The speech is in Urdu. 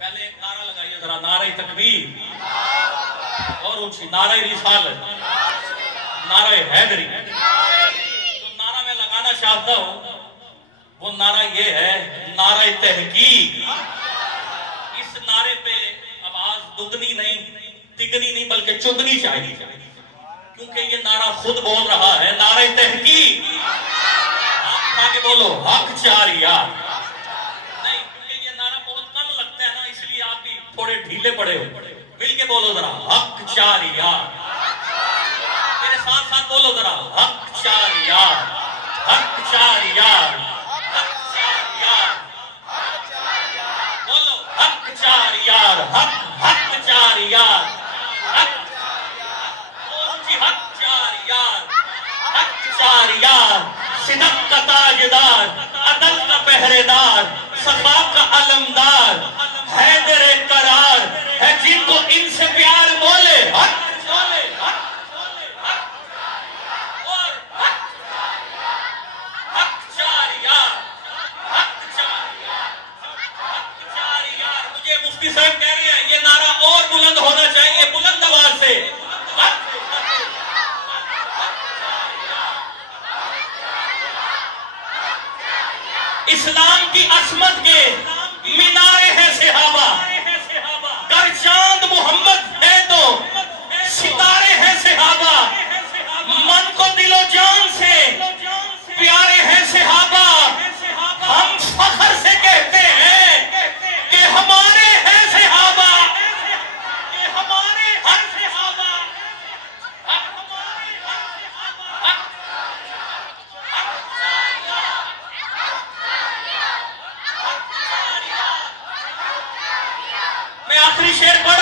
پہلے ایک نعرہ لگائیے ذرا، نعرہ تکبیر، اور اونچی نعرہ رسالت، نعرہ حیدری۔ جو نعرہ میں لگانا چاہتا ہوں وہ نعرہ یہ ہے، نعرہ تحقیق۔ اس نعرے پہ آواز دگنی نہیں، تگنی نہیں، بلکہ چگنی چاہیے، کیونکہ یہ نعرہ خود بول رہا ہے، نعرہ تحقیق۔ آپ کھا کے بولو حق چار یار، نہیں کیونکہ یہ نعرہ بہت کم لگتا ہے نا، اس لیے آپ بھی تھوڑے ڈھیلے پڑے ہو۔ مل کے بولو ذرا حق چار یار، میرے ساتھ ساتھ بولو ذرا حق چار یار، حق چار یار، حق چار یار، بولو حق چار یار، حق حق چار یار، حق چار یار، حق چار یار، صدق کا تاجدار، عدل کا پہرے دار، صفا کا علمدار، حیدر قرار ہے جن کو ان سے پیار بولے حق بولے، حق بولے، حق اور حق چار یار، حق چار یار، حق چار یار۔ مجھے مفتی صاحب کہہ رہے ہیں یہ نعرہ اور بلند ہونا چاہیے، بلند آواز سے۔ اسلام کی عصمت کے مینارے ہیں صحابہ، گر چاند محمد ہے تو ستارے ہیں صحابہ، من کو دل و جان سے پیارے ہیں صحابہ۔ ہم فخر سے کہتے ہیں کہ ہمارے ہیں صحابہ، کہ ہمارے ہیں صحابہ، میں آخری شعر پڑھ